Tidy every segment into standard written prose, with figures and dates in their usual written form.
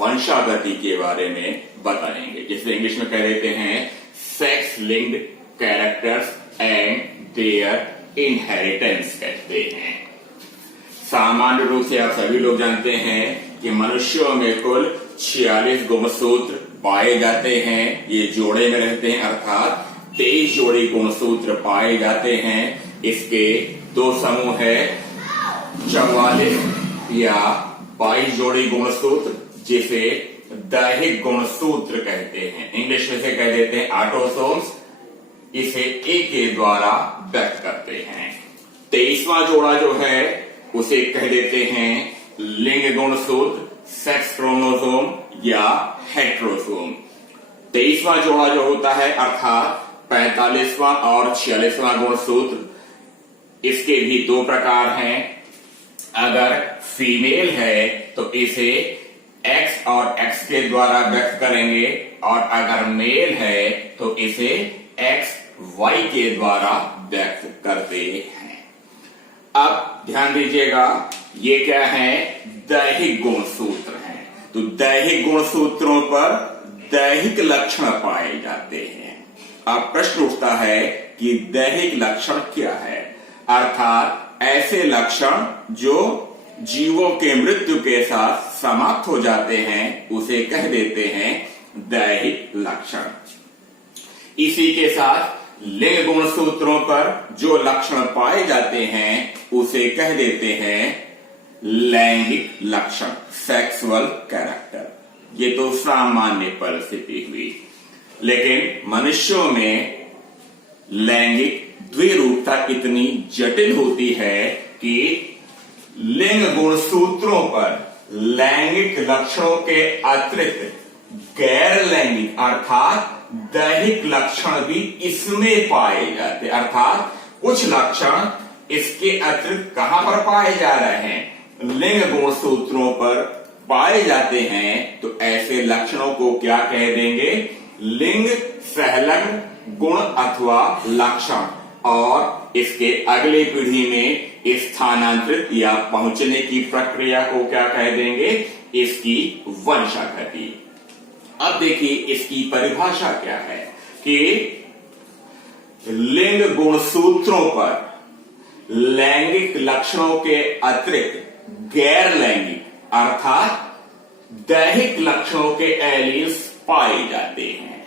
वंशागति के बारे में बताएंगे, जिसे इंग्लिश में कह देते हैं sex linked characters and their inheritance कहते हैं। सामान्य रूप से आप सभी लोग जानते हैं कि मनुष्यों में कुल 46 गुणसूत्र पाए जाते हैं। ये जोड़े में रहते हैं, अर्थात 23 जोड़ी गुणसूत्र पाए जाते हैं। इसके दो समूह है, 44 या 22 जोड़ी गुणसूत्र, जिसे दैहिक गुणसूत्र कहते हैं। इंग्लिश में से कह देते हैं ऑटोसोम्स। इसे ए के द्वारा व्यक्त करते हैं। 23वां जोड़ा जो है उसे कह देते हैं लिंग गुणसूत्र, सेक्स क्रोमोसोम या हेट्रोसोम। 23वां जोड़ा जो होता है अर्थात 45वां और 46वां गुणसूत्र, इसके भी दो प्रकार हैं। अगर फीमेल है तो इसे X और X के द्वारा व्यक्त करेंगे, और अगर मेल है तो इसे XY के द्वारा व्यक्त करते हैं। अब ध्यान दीजिएगा, ये क्या है, दैहिक गुणसूत्र हैं। तो दैहिक गुणसूत्रों पर दैहिक लक्षण पाए जाते हैं। अब प्रश्न उठता है कि दैहिक लक्षण क्या है, अर्थात ऐसे लक्षण जो जीवों के मृत्यु के साथ समाप्त हो जाते हैं, उसे कह देते हैं दैहिक लक्षण। इसी के साथ लिंग गुणसूत्रों पर जो लक्षण पाए जाते हैं उसे कह देते हैं लैंगिक लक्षण, सेक्सुअल कैरेक्टर। ये तो सामान्य परिस्थिति हुई, लेकिन मनुष्यों में लैंगिक द्विरूपता इतनी जटिल होती है कि लिंग गुणसूत्रों पर लैंगिक लक्षणों के अतिरिक्त गैर लैंगिक अर्थात दैहिक लक्षण भी इसमें पाए जाते, अर्थात कुछ लक्षण इसके अतिरिक्त कहां पर पाए जा रहे हैं, लिंग गुणसूत्रों पर पाए जाते हैं। तो ऐसे लक्षणों को क्या कह देंगे, लिंग संलग्न गुण अथवा लक्षण। और इसके अगले पीढ़ी में स्थानांतरित या पहुंचने की प्रक्रिया को क्या कह देंगे, इसकी वंशागति। अब देखिए इसकी परिभाषा क्या है कि लिंग गुणसूत्रों पर लैंगिक लक्षणों के अतिरिक्त गैर लैंगिक अर्थात दैहिक लक्षणों के एलील्स पाए जाते हैं।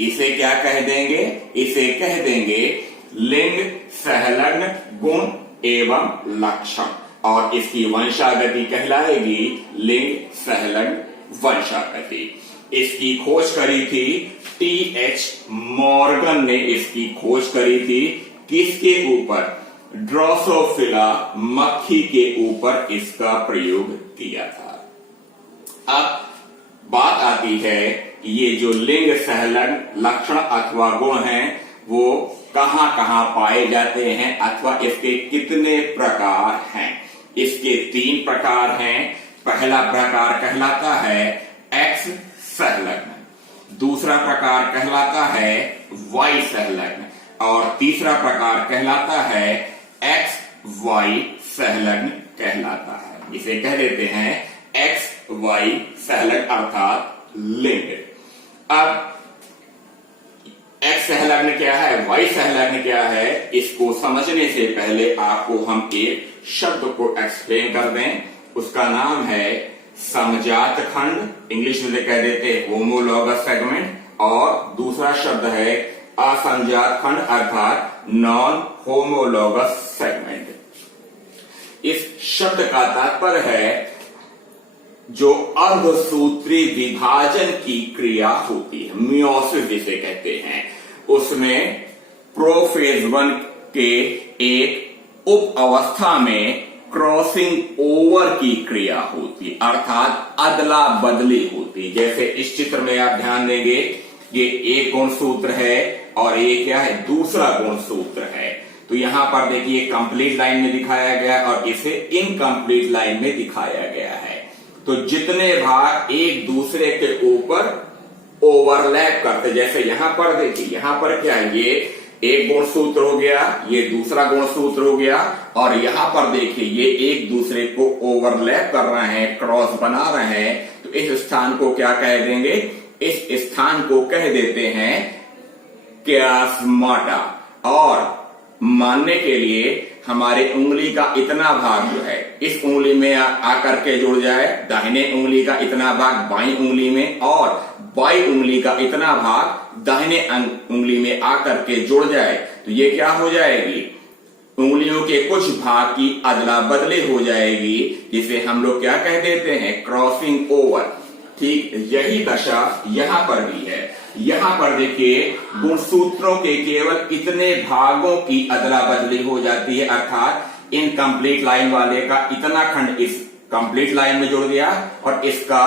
इसे क्या कह देंगे, इसे कह देंगे लिंग संलग्न गुण एवं लक्षण, और इसकी वंशागति कहलाएगी लिंग संलग्न वंशागति। इसकी खोज करी थी T.H. मॉर्गन ने। इसकी खोज करी थी किसके ऊपर, ड्रोसोफिला मक्खी के ऊपर इसका प्रयोग किया था। अब बात आती है ये जो लिंग संलग्न लक्षण अथवा गुण हैं वो कहां कहां पाए जाते हैं अथवा इसके कितने प्रकार हैं। इसके 3 प्रकार हैं। पहला प्रकार कहलाता है X संलग्न, दूसरा प्रकार कहलाता है Y संलग्न, और तीसरा प्रकार कहलाता है XY संलग्न कहलाता है। इसे कह देते हैं XY संलग्न अर्थात लिंग। अब X संलग्न क्या है, Y संलग्न क्या है, इसको समझने से पहले आपको हम एक शब्द को एक्सप्लेन कर दें। उसका नाम है समजात खंड, इंग्लिश में कह देते हैं होमोलॉगस सेगमेंट, और दूसरा शब्द है असंजात खंड अर्थात नॉन होमोलॉगस सेगमेंट। इस शब्द का तात्पर्य है जो अर्धसूत्री विभाजन की क्रिया होती है, मियोसिस जिसे कहते हैं, उसमें प्रोफेज 1 के एक उप अवस्था में क्रॉसिंग ओवर की क्रिया होती, अर्थात अदला बदली होती। जैसे इस चित्र में आप ध्यान देंगे, ये एक गुणसूत्र है और ये क्या है, दूसरा गुणसूत्र है। तो यहां पर देखिए कंप्लीट लाइन में दिखाया गया और इसे इनकम्प्लीट लाइन में दिखाया गया है। तो जितने भाग एक दूसरे के ऊपर ओवरलैप करते, जैसे यहां पर देखिए, यहां पर क्या है, ये एक गुणसूत्र हो गया, ये दूसरा गुणसूत्र हो गया, और यहां पर देखिए ये एक दूसरे को ओवरलैप कर रहे हैं, क्रॉस बना रहे हैं। तो इस स्थान को क्या कह देंगे, इस स्थान को कह देते हैं क्यास्माटा। और मानने के लिए हमारे उंगली का इतना भाग जो है इस उंगली में आकर के जुड़ जाए, दाहिने उंगली का इतना भाग बाईं उंगली में और बाईं उंगली का इतना भाग दाहिने उंगली में आकर के जुड़ जाए, तो ये क्या हो जाएगी, उंगलियों के कुछ भाग की अदला बदली हो जाएगी, जिसे हम लोग क्या कह देते हैं, क्रॉसिंग ओवर। ठीक यही दशा यहां पर भी है। यहां पर देखिए गुणसूत्रों के केवल इतने भागों की अदला बदली हो जाती है, अर्थात इनकम्प्लीट लाइन वाले का इतना खंड इस कंप्लीट लाइन में जुड़ गया और इसका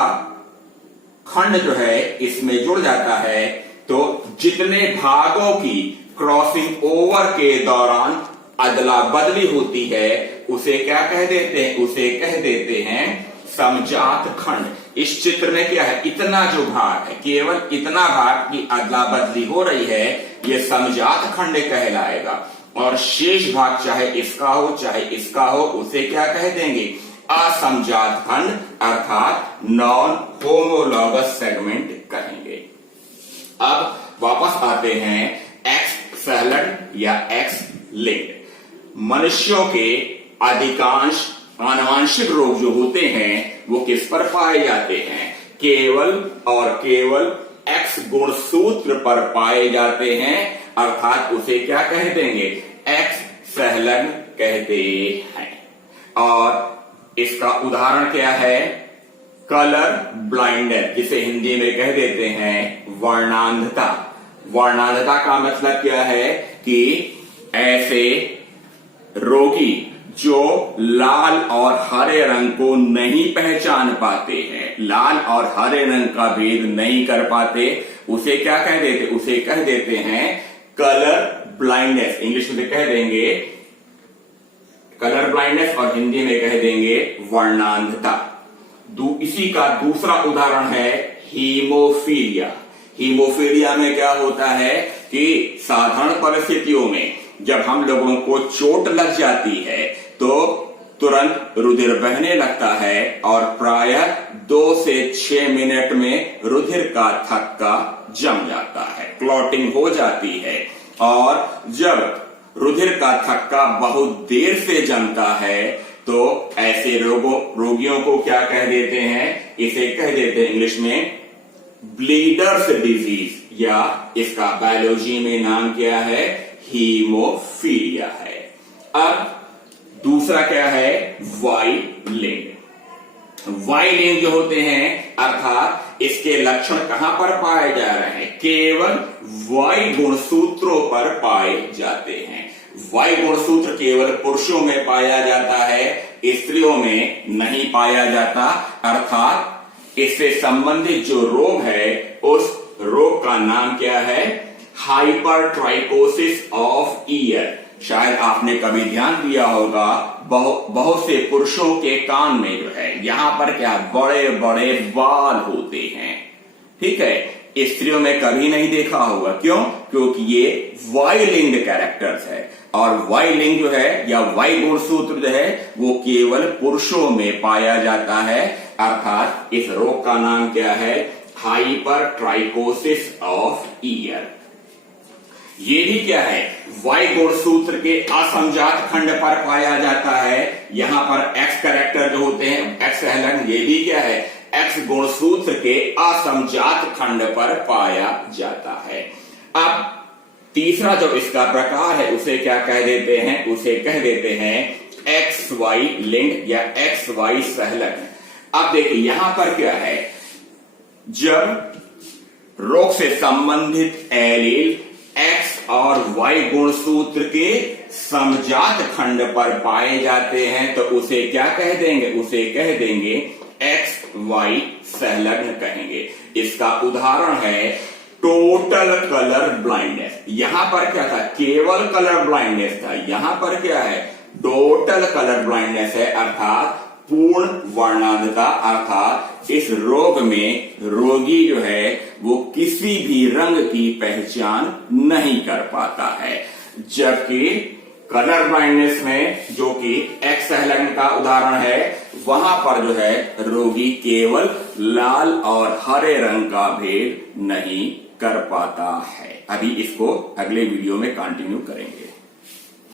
खंड जो है इसमें जुड़ जाता है। तो जितने भागों की क्रॉसिंग ओवर के दौरान अदला बदली होती है उसे क्या कह देते हैं, उसे कह देते हैं समजात खंड। इस चित्र में क्या है, इतना जो भाग है, केवल इतना भाग की अदला बदली हो रही है, यह समजात खंड कहलाएगा। और शेष भाग चाहे इसका हो चाहे इसका हो, उसे क्या कह देंगे, असमजात खंड, अर्थात नॉन होमोलॉगस सेगमेंट कहेंगे। अब वापस आते हैं एक्स सैलड या एक्स लिंक्ड। मनुष्यों के अधिकांश आनुवंशिक रोग जो होते हैं वो किस पर पाए जाते हैं, केवल और केवल एक्स गुणसूत्र पर पाए जाते हैं, अर्थात उसे क्या कह देंगे, एक्स संलग्न कहते हैं। और इसका उदाहरण क्या है, कलर ब्लाइंडनेस, जिसे हिंदी में कह देते हैं वर्णांधता। वर्णांधता का मतलब क्या है कि ऐसे रोगी जो लाल और हरे रंग को नहीं पहचान पाते हैं, लाल और हरे रंग का भेद नहीं कर पाते, उसे क्या कह देते, उसे कह देते हैं कलर ब्लाइंडनेस। इंग्लिश में कह देंगे कलर ब्लाइंडनेस और हिंदी में कह देंगे वर्णांधता। इसी का दूसरा उदाहरण है हीमोफीलिया। हीमोफीलिया में क्या होता है कि साधारण परिस्थितियों में जब हम लोगों को चोट लग जाती है तो तुरंत रुधिर बहने लगता है और प्रायः 2 से 6 मिनट में रुधिर का थक्का जम जाता है, क्लॉटिंग हो जाती है। और जब रुधिर का थक्का बहुत देर से जमता है तो ऐसे रोगियों को क्या कह देते हैं, इसे कह देते हैं इंग्लिश में ब्लीडर्स डिजीज, या इसका बायोलॉजी में नाम क्या है, हीमोफीलिया है। अब दूसरा क्या है, वाई लिंग। वाई लिंग जो होते हैं, अर्थात इसके लक्षण कहां पर पाए जा रहे हैं, केवल वाई गुणसूत्रों पर पाए जाते हैं। वाई गुणसूत्र केवल पुरुषों में पाया जाता है, स्त्रियों में नहीं पाया जाता, अर्थात इससे संबंधित जो रोग है उस रोग का नाम क्या है, हाइपरट्राइकोसिस ऑफ ईयर। शायद आपने कभी ध्यान दिया होगा, बहुत से पुरुषों के कान में जो है यहां पर क्या बड़े बड़े बाल होते हैं, ठीक है, स्त्रियों में कभी नहीं देखा होगा। क्यों? क्योंकि ये वाई लिंक्ड कैरेक्टर्स है और वाई लिंग जो है या वाई गुणसूत्र जो है वो केवल पुरुषों में पाया जाता है, अर्थात इस रोग का नाम क्या है, हाइपरट्राइकोसिस ऑफ ईयर। ये भी क्या है, वाई गुणसूत्र के असमजात खंड पर पाया जाता है। यहां पर एक्स कैरेक्टर जो होते हैं, एक्स संलग्न, ये भी क्या है, एक्स गुणसूत्र के असमजात खंड पर पाया जाता है। अब तीसरा जो इसका प्रकार है उसे क्या कह देते हैं, उसे कह देते हैं एक्स वाई लिंक या एक्स वाई संलग्न। अब देखिए यहां पर क्या है, जब रोग से संबंधित एलील एक्स और वाई गुणसूत्र के समजात खंड पर पाए जाते हैं तो उसे क्या कह देंगे, उसे कह देंगे एक्स वाई संलग्न कहेंगे। इसका उदाहरण है टोटल कलर ब्लाइंडनेस। यहां पर क्या था, केवल कलर ब्लाइंडनेस था, यहां पर क्या है, टोटल कलर ब्लाइंडनेस है, अर्थात पूर्ण वर्णांधता। अर्थात इस रोग में रोगी जो है वो किसी भी रंग की पहचान नहीं कर पाता है, जबकि कलर ब्लाइंडनेस में, जो कि एक्स संलग्न का उदाहरण है, वहां पर जो है रोगी केवल लाल और हरे रंग का भेद नहीं कर पाता है। अभी इसको अगले वीडियो में कंटिन्यू करेंगे।